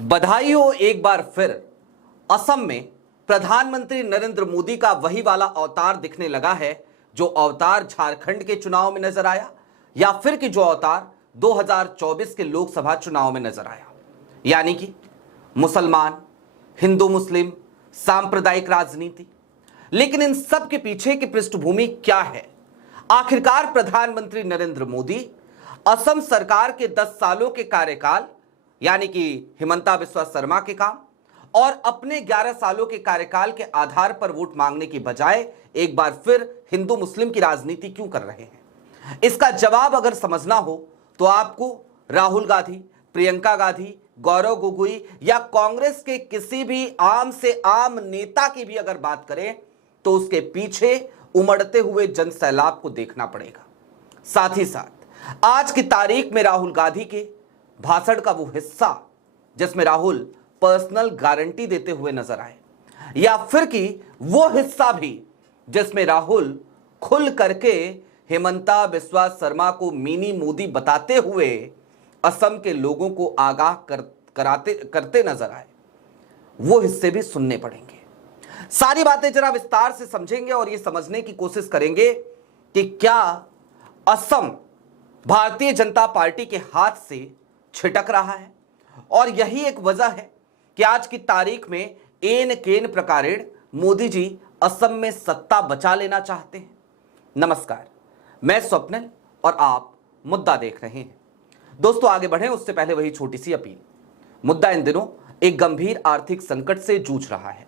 बधाई हो एक बार फिर। असम में प्रधानमंत्री नरेंद्र मोदी का वही वाला अवतार दिखने लगा है जो अवतार झारखंड के चुनाव में नजर आया, या फिर कि जो अवतार 2024 के लोकसभा चुनाव में नजर आया, यानी कि मुसलमान, हिंदू मुस्लिम, सांप्रदायिक राजनीति। लेकिन इन सब के पीछे की पृष्ठभूमि क्या है? आखिरकार प्रधानमंत्री नरेंद्र मोदी असम सरकार के 10 सालों के कार्यकाल, यानी कि हिमंता बिस्वा शर्मा के काम और अपने 11 सालों के कार्यकाल के आधार पर वोट मांगने की बजाय एक बार फिर हिंदू मुस्लिम की राजनीति क्यों कर रहे हैं? इसका जवाब अगर समझना हो तो आपको राहुल गांधी, प्रियंका गांधी, गौरव गोगोई या कांग्रेस के किसी भी आम से आम नेता की भी अगर बात करें तो उसके पीछे उमड़ते हुए जन सैलाब को देखना पड़ेगा। साथ ही साथ आज की तारीख में राहुल गांधी के भाषण का वो हिस्सा जिसमें राहुल पर्सनल गारंटी देते हुए नजर आए, या फिर कि वो हिस्सा भी जिसमें राहुल खुल करके हिमंता बिस्वा शर्मा को मिनी मोदी बताते हुए असम के लोगों को आगाह करते नजर आए, वो हिस्से भी सुनने पड़ेंगे। सारी बातें जरा विस्तार से समझेंगे और ये समझने की कोशिश करेंगे कि क्या असम भारतीय जनता पार्टी के हाथ से छिटक रहा है, और यही एक वजह है कि आज की तारीख में एन केन प्रकारेण मोदी जी असम में सत्ता बचा लेना चाहते हैं। नमस्कार, मैं स्वप्निल और आप मुद्दा देख रहे हैं। दोस्तों, आगे बढ़ें उससे पहले वही छोटी सी अपील। मुद्दा इन दिनों एक गंभीर आर्थिक संकट से जूझ रहा है।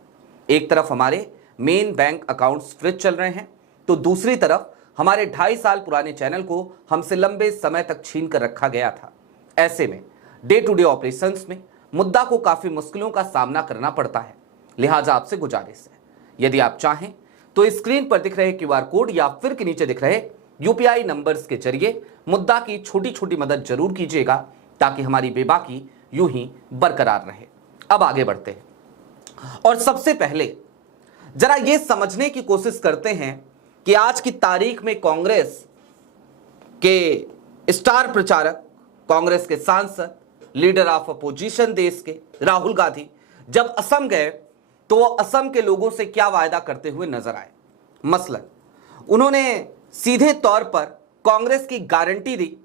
एक तरफ हमारे मेन बैंक अकाउंट्स फ्रीज चल रहे हैं, तो दूसरी तरफ हमारे 2.5 साल पुराने चैनल को हमसे लंबे समय तक छीन कर रखा गया था। ऐसे में डे टू डे ऑपरेशंस में मुद्दा को काफी मुश्किलों का सामना करना पड़ता है। लिहाजा आपसे गुजारिश है, यदि आप चाहें तो स्क्रीन पर दिख रहे क्यूआर कोड या फिर के नीचे दिख रहे यूपीआई नंबर्स के जरिए मुद्दा की छोटी छोटी मदद जरूर कीजिएगा, ताकि हमारी बेबाकी यूं ही बरकरार रहे। अब आगे बढ़ते हैं और सबसे पहले जरा यह समझने की कोशिश करते हैं कि आज की तारीख में कांग्रेस के स्टार प्रचारक, कांग्रेस के सांसद, लीडर ऑफ अपोजिशन देश के राहुल गांधी जब असम गए तो वो असम के लोगों से क्या वायदा करते हुए नजर आए। मसलन उन्होंने सीधे तौर पर कांग्रेस की गारंटी दी,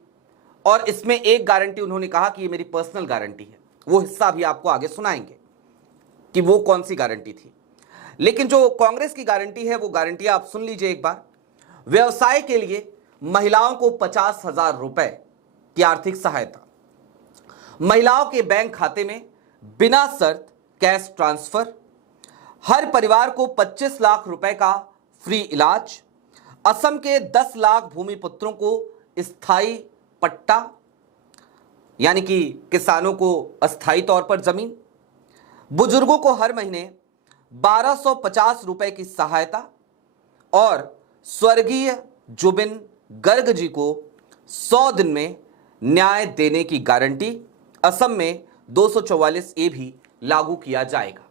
और इसमें एक गारंटी उन्होंने कहा कि ये मेरी पर्सनल गारंटी है। वो हिस्सा भी आपको आगे सुनाएंगे कि वो कौन सी गारंटी थी। लेकिन जो कांग्रेस की गारंटी है वो गारंटी आप सुन लीजिए एक बार। व्यवसाय के लिए महिलाओं को 50,000 रुपए की आर्थिक सहायता, महिलाओं के बैंक खाते में बिना शर्त कैश ट्रांसफर, हर परिवार को 25 लाख रुपए का फ्री इलाज, असम के 10 लाख भूमिपुत्रों को स्थायी पट्टा, यानी कि किसानों को अस्थायी तौर पर जमीन, बुजुर्गों को हर महीने 1250 रुपए की सहायता, और स्वर्गीय जुबिन गर्ग जी को 100 दिन में न्याय देने की गारंटी असम में 244A भी लागू किया जाएगा।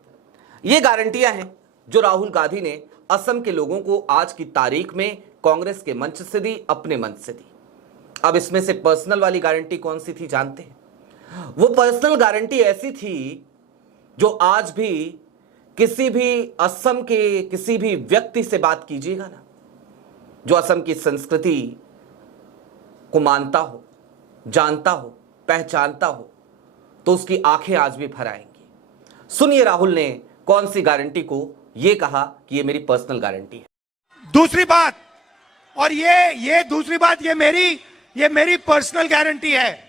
ये गारंटियां हैं जो राहुल गांधी ने असम के लोगों को आज की तारीख में कांग्रेस के मंच से दी, अपने मंच से दी। अब इसमें से पर्सनल वाली गारंटी कौन सी थी जानते हैं? वो पर्सनल गारंटी ऐसी थी जो आज भी किसी भी असम के किसी भी व्यक्ति से बात कीजिएगा ना, जो असम की संस्कृति को मानता हो, जानता हो, पहचानता हो, तो उसकी आंखें आज भी भर आएंगी। सुनिए राहुल ने कौन सी गारंटी को ये कहा कि ये मेरी पर्सनल गारंटी है। दूसरी बात, और ये दूसरी बात, ये मेरी पर्सनल गारंटी है।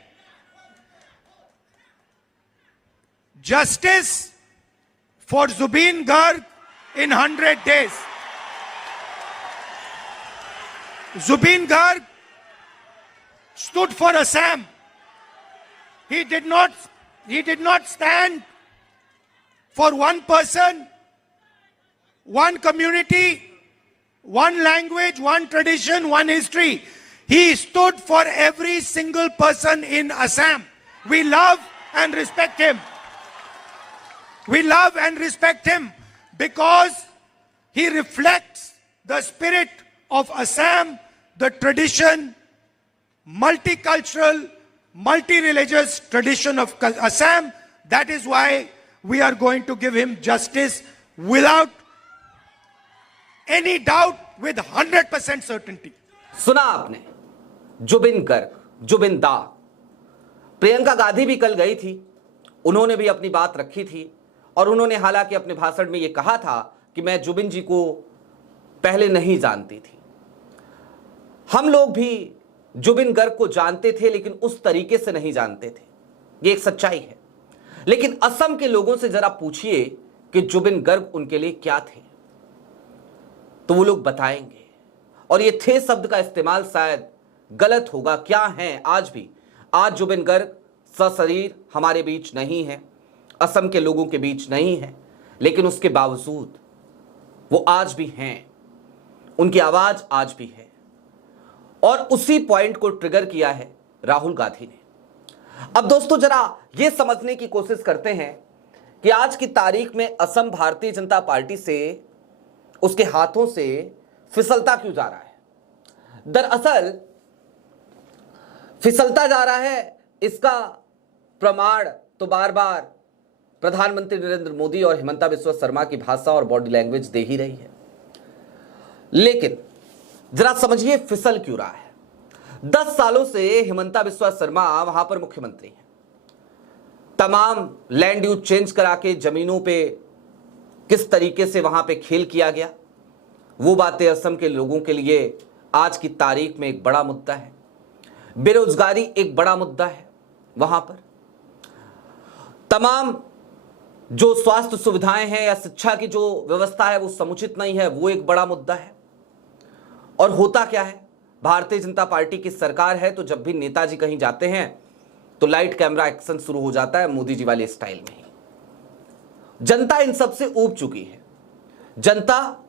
Justice for Zubeen Garg in 100 days। Zubeen Garg stood for Assam. He did not stand for one person, one community, one language, one tradition, one history. He stood for every single person in Assam. We love and respect him. We love and respect him because he reflects the spirit of Assam, the tradition, multicultural, multi-religious tradition of Assam, That is why we are going to give him justice without any doubt, with 100% certainty. सुना आपने, जुबिन गर्ग, जुबिन दा। प्रियंका गांधी भी कल गई थी, उन्होंने भी अपनी बात रखी थी और उन्होंने हालांकि अपने भाषण में यह कहा था कि मैं जुबिन जी को पहले नहीं जानती थी। हम लोग भी जुबिन गर्ग को जानते थे, लेकिन उस तरीके से नहीं जानते थे, ये एक सच्चाई है। लेकिन असम के लोगों से जरा पूछिए कि जुबिन गर्ग उनके लिए क्या थे, तो वो लोग बताएंगे। और ये थे शब्द का इस्तेमाल शायद गलत होगा। क्या हैं आज भी? आज जुबिन गर्ग सशरीर हमारे बीच नहीं है, असम के लोगों के बीच नहीं है, लेकिन उसके बावजूद वो आज भी हैं, उनकी आवाज आज भी है। और उसी पॉइंट को ट्रिगर किया है राहुल गांधी ने। अब दोस्तों जरा ये समझने की कोशिश करते हैं कि आज की तारीख में असम भारतीय जनता पार्टी से, उसके हाथों से फिसलता क्यों जा रहा है। दरअसल फिसलता जा रहा है, इसका प्रमाण तो बार बार प्रधानमंत्री नरेंद्र मोदी और हिमंता बिस्वा शर्मा की भाषा और बॉडी लैंग्वेज दे ही रही है। लेकिन जरा समझिए फिसल क्यों रहा है। 10 सालों से हिमंता बिस्वा शर्मा वहां पर मुख्यमंत्री हैं। तमाम लैंड यूज चेंज करा के जमीनों पे किस तरीके से वहां पे खेल किया गया, वो बातें असम के लोगों के लिए आज की तारीख में एक बड़ा मुद्दा है। बेरोजगारी एक बड़ा मुद्दा है वहां पर। तमाम जो स्वास्थ्य सुविधाएं हैं या शिक्षा की जो व्यवस्था है वो समुचित नहीं है, वो एक बड़ा मुद्दा है। और होता क्या है, भारतीय जनता पार्टी की सरकार है तो जब भी नेताजी कहीं जाते हैं तो लाइट कैमरा एक्शन शुरू हो जाता है, मोदी जी वाले स्टाइल में ही। जनता इन सब से ऊब चुकी है। जनता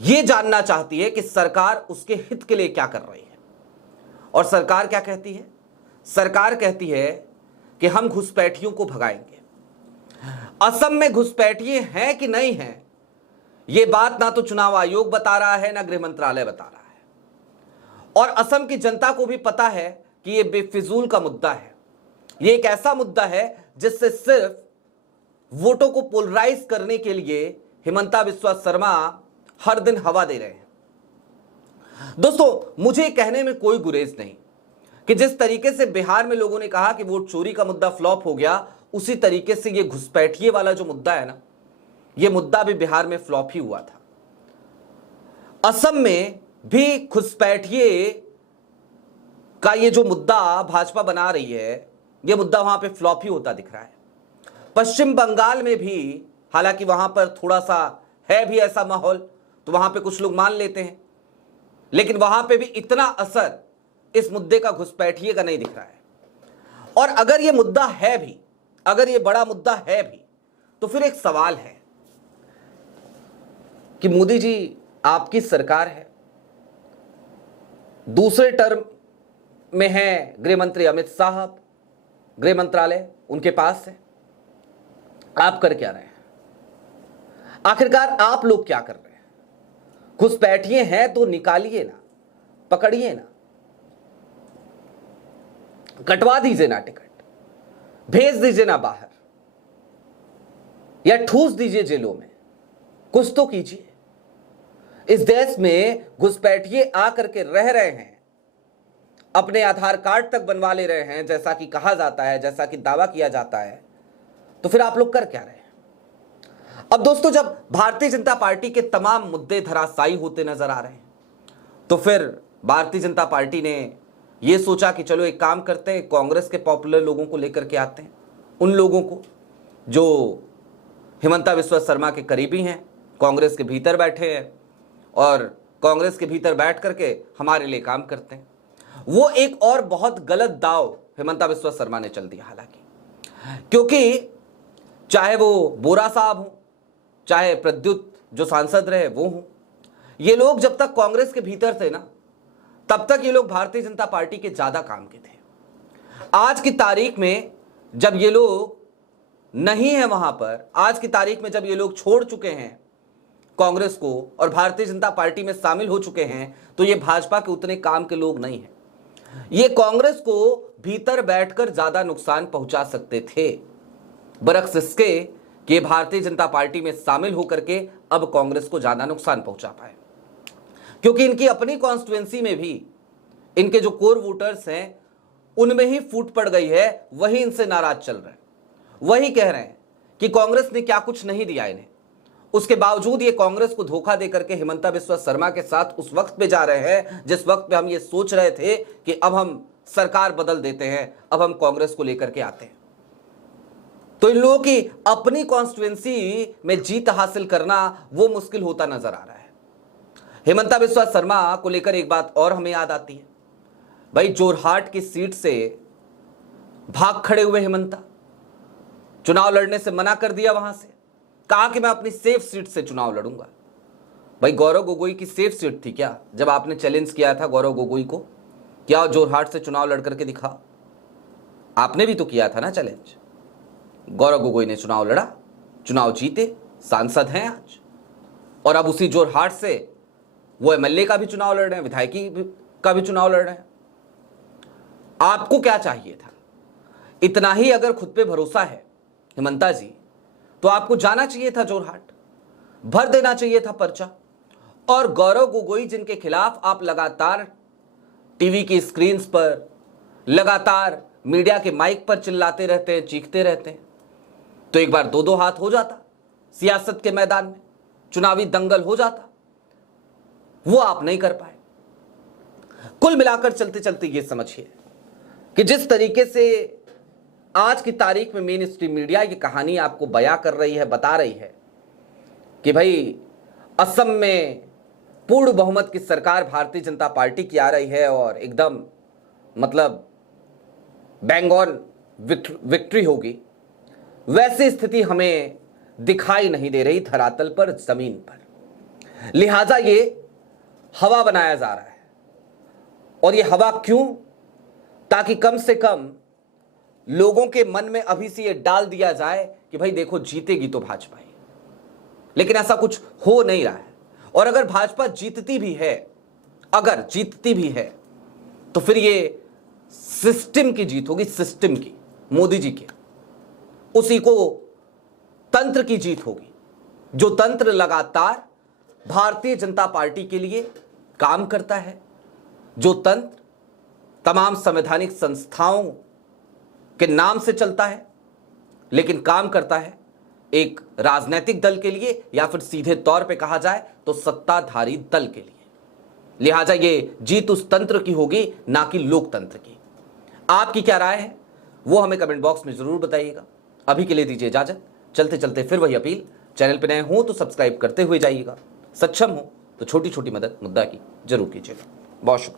यह जानना चाहती है कि सरकार उसके हित के लिए क्या कर रही है। और सरकार क्या कहती है? सरकार कहती है कि हम घुसपैठियों को भगाएंगे। असम में घुसपैठिए हैं कि नहीं हैं, यह बात ना तो चुनाव आयोग बता रहा है, ना गृह मंत्रालय बता रहा है। और असम की जनता को भी पता है कि यह बेफिजूल का मुद्दा है। यह एक ऐसा मुद्दा है जिससे सिर्फ वोटों को पोलराइज करने के लिए हिमंता बिस्वा शर्मा हर दिन हवा दे रहे हैं। दोस्तों मुझे कहने में कोई गुरेज नहीं कि जिस तरीके से बिहार में लोगों ने कहा कि वोट चोरी का मुद्दा फ्लॉप हो गया, उसी तरीके से ये घुसपैठिए वाला जो मुद्दा है ना, ये मुद्दा भी बिहार में फ्लॉप ही हुआ था। असम में भी घुसपैठिए का ये जो मुद्दा भाजपा बना रही है, ये मुद्दा वहां पे फ्लॉप ही होता दिख रहा है। पश्चिम बंगाल में भी हालांकि वहां पर थोड़ा सा है भी ऐसा माहौल, तो वहां पे कुछ लोग मान लेते हैं, लेकिन वहां पे भी इतना असर इस मुद्दे का घुसपैठिए का नहीं दिख रहा है। और अगर ये मुद्दा है भी, अगर ये बड़ा मुद्दा है भी, तो फिर एक सवाल है कि मोदी जी आपकी सरकार है, दूसरे टर्म में है गृह मंत्री अमित साहब, गृह मंत्रालय उनके पास है, आप कर क्या रहे हैं? आखिरकार आप लोग क्या कर रहे हैं? घुसपैठिए हैं तो निकालिए ना, पकड़िए ना, कटवा दीजिए ना टिकट, भेज दीजिए ना बाहर, या ठूस दीजिए जेलों में, कुछ तो कीजिए। इस देश में घुसपैठिए आकर के रह रहे हैं, अपने आधार कार्ड तक बनवा ले रहे हैं, जैसा कि कहा जाता है, जैसा कि दावा किया जाता है, तो फिर आप लोग कर क्या रहे हैं? अब दोस्तों जब भारतीय जनता पार्टी के तमाम मुद्दे धराशायी होते नजर आ रहे हैं, तो फिर भारतीय जनता पार्टी ने यह सोचा कि चलो एक काम करते हैं, कांग्रेस के पॉपुलर लोगों को लेकर के आते हैं, उन लोगों को जो हिमंता बिस्वा शर्मा के करीबी हैं, कांग्रेस के भीतर बैठे हैं और कांग्रेस के भीतर बैठ करके हमारे लिए काम करते हैं। वो एक और बहुत गलत दाव हिमंता बिस्वा शर्मा ने चल दिया हालांकि, क्योंकि चाहे वो बोरा साहब हों, चाहे प्रद्युत जो सांसद रहे वो हों, ये लोग जब तक कांग्रेस के भीतर थे ना, तब तक ये लोग भारतीय जनता पार्टी के ज्यादा काम के थे। आज की तारीख में जब ये लोग नहीं है वहां पर, आज की तारीख में जब ये लोग छोड़ चुके हैं कांग्रेस को और भारतीय जनता पार्टी में शामिल हो चुके हैं, तो ये भाजपा के उतने काम के लोग नहीं हैं। ये कांग्रेस को भीतर बैठकर ज्यादा नुकसान पहुंचा सकते थे, बरक्स इसके कि भारतीय जनता पार्टी में शामिल होकर के अब कांग्रेस को ज्यादा नुकसान पहुंचा पाए, क्योंकि इनकी अपनी कॉन्स्टिट्यूएंसी में भी इनके जो कोर वोटर्स हैं उनमें ही फूट पड़ गई है, वही इनसे नाराज चल रहे हैं, वही कह रहे हैं कि कांग्रेस ने क्या कुछ नहीं दिया इन्हें। उसके बावजूद ये कांग्रेस को धोखा देकर के हिमंता बिस्वा शर्मा के साथ उस वक्त पे जा रहे हैं जिस वक्त पे हम ये सोच रहे थे कि अब हम सरकार बदल देते हैं, अब हम कांग्रेस को लेकर के आते हैं। तो इन लोगों की अपनी कॉन्स्टिट्यूएंसी में जीत हासिल करना वो मुश्किल होता नजर आ रहा है। हिमंता बिस्वा शर्मा को लेकर एक बात और हमें याद आती है, भाई जोरहाट की सीट से भाग खड़े हुए हिमंता, चुनाव लड़ने से मना कर दिया, वहां से कहा कि मैं अपनी सेफ सीट से चुनाव लड़ूंगा। भाई गौरव गोगोई की सेफ सीट थी क्या जब आपने चैलेंज किया था गौरव गोगोई को, क्या जोरहाट से चुनाव लड़ करके दिखा? आपने भी तो किया था ना चैलेंज। गौरव गोगोई ने चुनाव लड़ा, चुनाव जीते, सांसद हैं आज, और अब उसी जोरहाट से वो एमएलए का भी चुनाव लड़ रहे हैं, विधायकी का भी चुनाव लड़ रहे हैं। आपको क्या चाहिए था? इतना ही अगर खुद पे भरोसा है हिमंता जी, तो आपको जाना चाहिए था जोरहाट, भर देना चाहिए था पर्चा। और गौरव गोगोई जिनके खिलाफ आप लगातार टीवी की स्क्रीन पर, लगातार मीडिया के माइक पर चिल्लाते रहते हैं, चीखते रहते हैं, तो एक बार दो हाथ हो जाता सियासत के मैदान में, चुनावी दंगल हो जाता। वो आप नहीं कर पाए। कुल मिलाकर चलते चलते ये समझिए कि जिस तरीके से आज की तारीख में मेन स्ट्रीम मीडिया ये कहानी आपको बयां कर रही है, बता रही है कि भाई असम में पूर्ण बहुमत की सरकार भारतीय जनता पार्टी की आ रही है और एकदम मतलब बैंग ऑन विक्ट्री होगी, वैसी स्थिति हमें दिखाई नहीं दे रही धरातल पर, जमीन पर। लिहाजा ये हवा बनाया जा रहा है। और ये हवा क्यों? ताकि कम से कम लोगों के मन में अभी से ये डाल दिया जाए कि भाई देखो जीतेगी तो भाजपा ही। लेकिन ऐसा कुछ हो नहीं रहा है। और अगर भाजपा जीतती भी है, अगर जीतती भी है, तो फिर ये सिस्टम की जीत होगी, सिस्टम की, मोदी जी की, उसी को तंत्र की जीत होगी, जो तंत्र लगातार भारतीय जनता पार्टी के लिए काम करता है, जो तंत्र तमाम संवैधानिक संस्थाओं के नाम से चलता है, लेकिन काम करता है एक राजनीतिक दल के लिए, या फिर सीधे तौर पे कहा जाए तो सत्ताधारी दल के लिए। लिहाजा ये जीत उस तंत्र की होगी, ना कि लोकतंत्र की। आपकी क्या राय है वो हमें कमेंट बॉक्स में जरूर बताइएगा। अभी के लिए दीजिए इजाजत। चलते चलते फिर वही अपील, चैनल पर नए हो तो सब्सक्राइब करते हुए जाइएगा, सक्षम हो तो छोटी छोटी मदद मुद्दा की जरूर कीजिएगा। बहुत शुक्रिया।